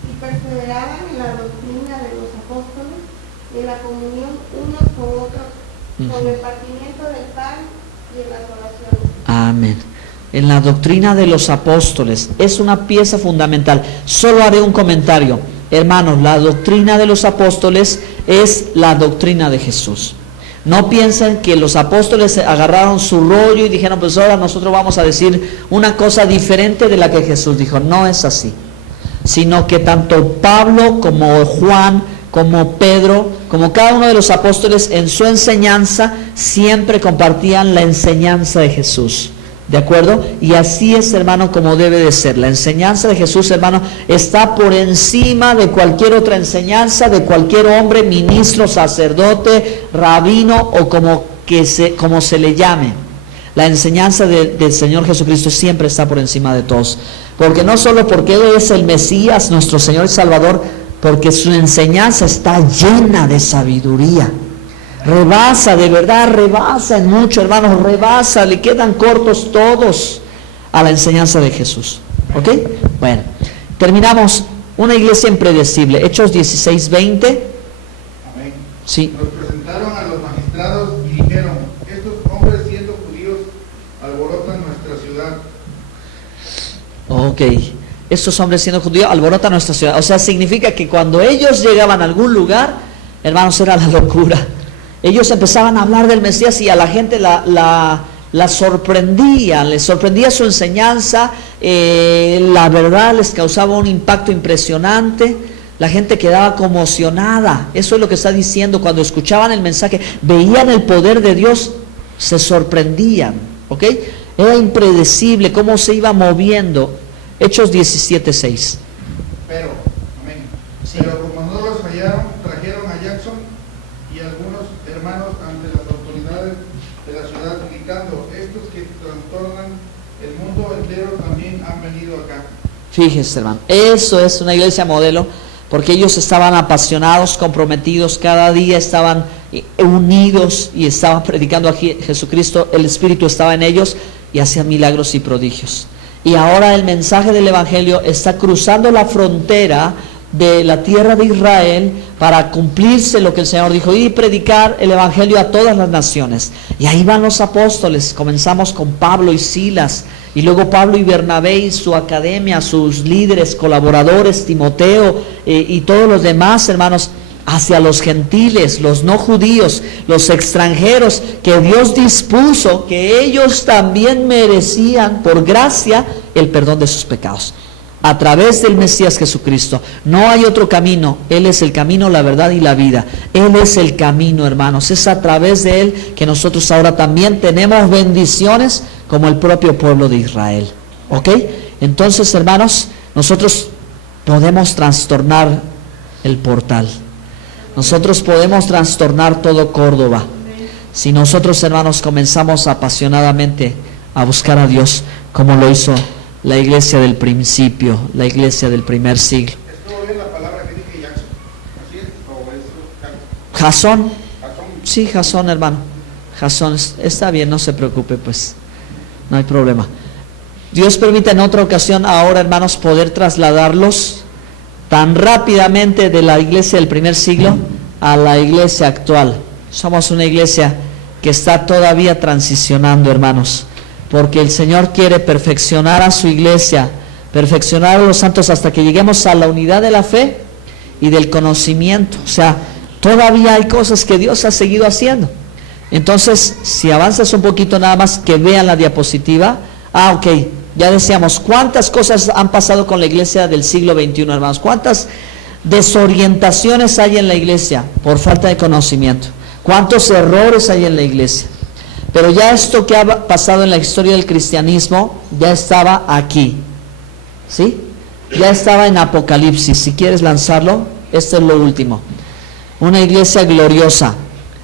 Y perseveraban en la doctrina de los apóstoles, en la comunión unos con otros, con el partimiento del pan y en las oraciones. Amén. En la doctrina de los apóstoles es una pieza fundamental. Solo haré un comentario. Hermanos, la doctrina de los apóstoles es la doctrina de Jesús. No piensen que los apóstoles agarraron su rollo y dijeron, pues ahora nosotros vamos a decir una cosa diferente de la que Jesús dijo. No es así. Sino que tanto Pablo como Juan, como Pedro, como cada uno de los apóstoles en su enseñanza siempre compartían la enseñanza de Jesús. ¿De acuerdo? Y así es, hermano, como debe de ser. La enseñanza de Jesús, hermano, está por encima de cualquier otra enseñanza, de cualquier hombre, ministro, sacerdote, rabino o como se le llame. La enseñanza del Señor Jesucristo siempre está por encima de todos. Porque no solo porque Él es el Mesías, nuestro Señor y Salvador, porque su enseñanza está llena de sabiduría. Rebasa, de verdad, rebasa en mucho, hermanos, rebasa, le quedan cortos todos a la enseñanza de Jesús. ¿Ok? Bueno, terminamos. Una iglesia impredecible. Hechos 16:20. Amén. Sí. Nos presentaron a los magistrados y dijeron, estos hombres siendo judíos alborotan nuestra ciudad. Ok. Estos hombres siendo judíos alborotan nuestra ciudad. O sea, significa que cuando ellos llegaban a algún lugar, hermanos, era la locura. Ellos empezaban a hablar del Mesías y a la gente la sorprendía, les sorprendía su enseñanza, la verdad les causaba un impacto impresionante, la gente quedaba conmocionada. Eso es lo que está diciendo, cuando escuchaban el mensaje, veían el poder de Dios, se sorprendían, ¿ok? Era impredecible cómo se iba moviendo. Hechos 17:6. Pero, amén. Sí. Pero como no los hallaron, trajeron a Jackson y algunos hermanos ante las autoridades de la ciudad, gritando, estos que trastornan el mundo entero también han venido acá. Fíjese, hermano, eso es una iglesia modelo, porque ellos estaban apasionados, comprometidos, cada día estaban unidos y estaban predicando a Jesucristo, el Espíritu estaba en ellos y hacían milagros y prodigios. Y ahora el mensaje del Evangelio está cruzando la frontera de la tierra de Israel para cumplirse lo que el Señor dijo, y predicar el Evangelio a todas las naciones. Y ahí van los apóstoles. Comenzamos con Pablo y Silas, y luego Pablo y Bernabé y su academia, sus líderes, colaboradores, Timoteo y todos los demás, hermanos, hacia los gentiles, los no judíos, los extranjeros, que Dios dispuso que ellos también merecían por gracia el perdón de sus pecados. A través del Mesías Jesucristo. No hay otro camino. Él es el camino, la verdad y la vida. Él es el camino, hermanos. Es a través de Él que nosotros ahora también tenemos bendiciones como el propio pueblo de Israel. ¿Ok? Entonces, hermanos, nosotros podemos trastornar el portal. Nosotros podemos trastornar todo Córdoba. Si nosotros, hermanos, comenzamos apasionadamente a buscar a Dios como lo hizo la iglesia del principio, la iglesia del primer siglo. ¿Estuvo bien la palabra que dije Jackson? ¿Así es? ¿O es Jasón. Jasón? Sí, Jasón, hermano. Jasón, está bien, no se preocupe, pues. No hay problema. Dios permite en otra ocasión ahora, hermanos, poder trasladarlos tan rápidamente de la iglesia del primer siglo a la iglesia actual. Somos una iglesia que está todavía transicionando, hermanos, porque el Señor quiere perfeccionar a su iglesia, perfeccionar a los santos hasta que lleguemos a la unidad de la fe y del conocimiento. O sea, todavía hay cosas que Dios ha seguido haciendo. Entonces, si avanzas un poquito nada más, que vean la diapositiva. Ok, ya decíamos, ¿cuántas cosas han pasado con la iglesia del siglo XXI, hermanos? ¿Cuántas desorientaciones hay en la iglesia por falta de conocimiento? ¿Cuántos errores hay en la iglesia? Pero ya esto que ha pasado en la historia del cristianismo, ya estaba aquí, ¿sí? Ya estaba en Apocalipsis. Si quieres lanzarlo, esto es lo último. Una iglesia gloriosa.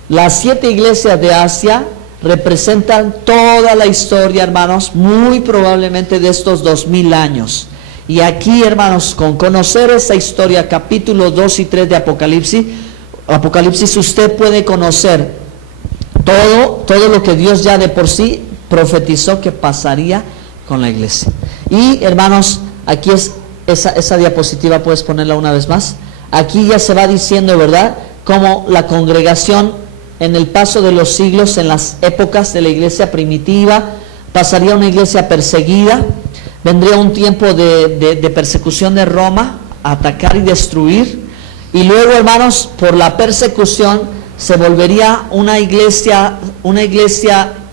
Las 7 iglesias de Asia representan toda la historia, hermanos, muy probablemente de estos 2000 años. Y aquí, hermanos, con conocer esta historia, capítulos 2 y 3 de Apocalipsis, usted puede conocer todo lo que Dios ya de por sí profetizó que pasaría con la iglesia. Y, hermanos, aquí es esa diapositiva, puedes ponerla una vez más. Aquí ya se va diciendo, ¿verdad?, cómo la congregación en el paso de los siglos, en las épocas de la iglesia primitiva, pasaría a una iglesia perseguida. Vendría un tiempo de persecución de Roma, atacar y destruir. Y luego, hermanos, por la persecución se volvería una iglesia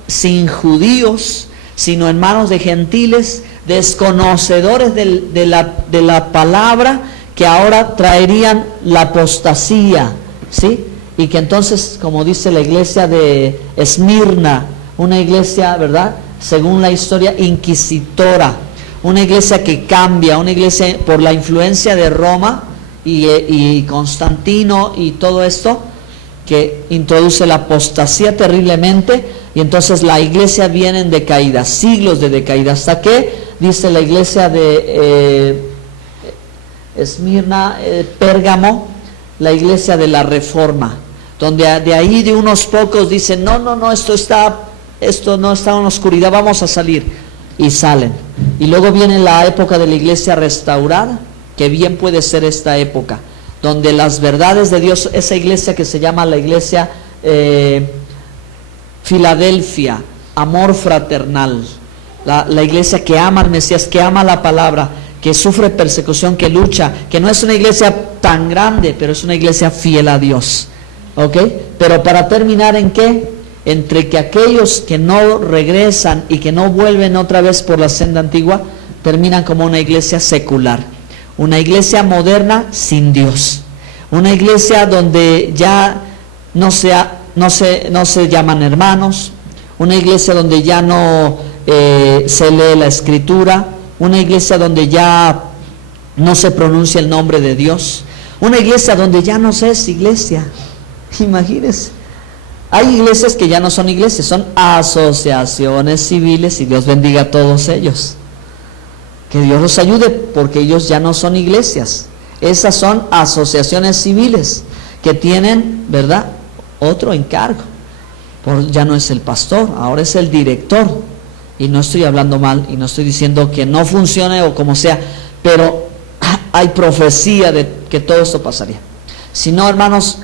sin judíos, sino en manos de gentiles, desconocedores de la palabra, que ahora traerían la apostasía, ¿sí? Y que entonces, como dice la iglesia de Esmirna, una iglesia, ¿verdad?, según la historia, inquisitora, una iglesia que cambia, una iglesia por la influencia de Roma y Constantino y todo esto, que introduce la apostasía terriblemente, y entonces la iglesia viene en decaída, siglos de decaída, hasta que, dice la iglesia de Esmirna, Pérgamo, la iglesia de la Reforma, donde de ahí de unos pocos dicen, no, esto no está en oscuridad, vamos a salir, y salen. Y luego viene la época de la iglesia restaurada, que bien puede ser esta época, donde las verdades de Dios, esa iglesia que se llama la iglesia Filadelfia, amor fraternal, la iglesia que ama al Mesías, que ama la palabra, que sufre persecución, que lucha, que no es una iglesia tan grande, pero es una iglesia fiel a Dios, ¿ok? Pero para terminar, ¿en qué? Entre que aquellos que no regresan y que no vuelven otra vez por la senda antigua, terminan como una iglesia secular, una iglesia moderna sin Dios, una iglesia donde ya no se llaman hermanos, una iglesia donde ya no se lee la escritura, una iglesia donde ya no se pronuncia el nombre de Dios, una iglesia donde ya no se es iglesia. Imagínense, hay iglesias que ya no son iglesias, son asociaciones civiles, y Dios bendiga a todos ellos. Que Dios los ayude, porque ellos ya no son iglesias. Esas son asociaciones civiles que tienen, ¿verdad?, otro encargo. Ya no es el pastor, ahora es el director. Y no estoy hablando mal, y no estoy diciendo que no funcione o como sea, pero hay profecía de que todo esto pasaría. Si no, hermanos,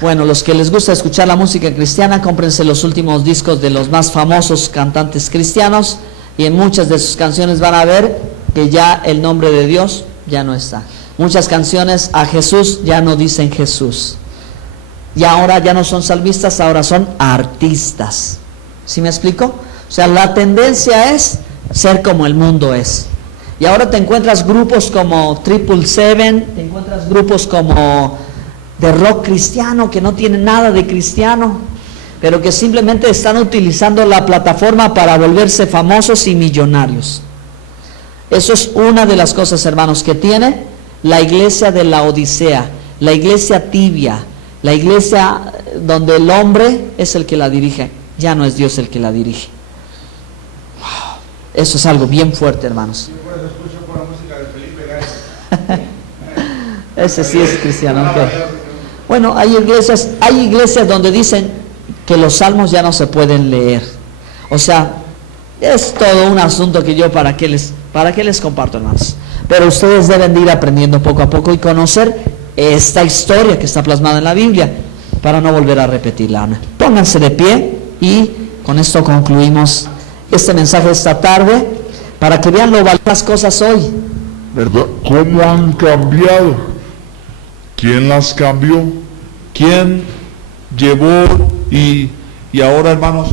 bueno, los que les gusta escuchar la música cristiana, cómprense los últimos discos de los más famosos cantantes cristianos, y en muchas de sus canciones van a ver que ya el nombre de Dios ya no está. Muchas canciones a Jesús ya no dicen Jesús. Y ahora ya no son salmistas, ahora son artistas. ¿Sí me explico? O sea, la tendencia es ser como el mundo es. Y ahora te encuentras grupos como 777, te encuentras grupos como de rock cristiano que no tienen nada de cristiano, pero que simplemente están utilizando la plataforma para volverse famosos y millonarios. Eso es una de las cosas, hermanos, que tiene la iglesia de la Odisea, la iglesia tibia, la iglesia donde el hombre es el que la dirige, ya no es Dios el que la dirige. Wow. Eso es algo bien fuerte, hermanos. Yo por eso escucho por la música de Felipe Gay. Ese sí es cristiano. Okay. Bueno, hay iglesias donde dicen que los salmos ya no se pueden leer. O sea, es todo un asunto que yo para qué les comparto, hermanos. Pero ustedes deben de ir aprendiendo poco a poco y conocer esta historia que está plasmada en la Biblia para no volver a repetirla. Pónganse de pie y con esto concluimos este mensaje de esta tarde para que vean lo valiosas las cosas hoy. ¿Verdad? ¿Cómo han cambiado? ¿Quién las cambió? ¿Quién llevó y ahora, hermanos,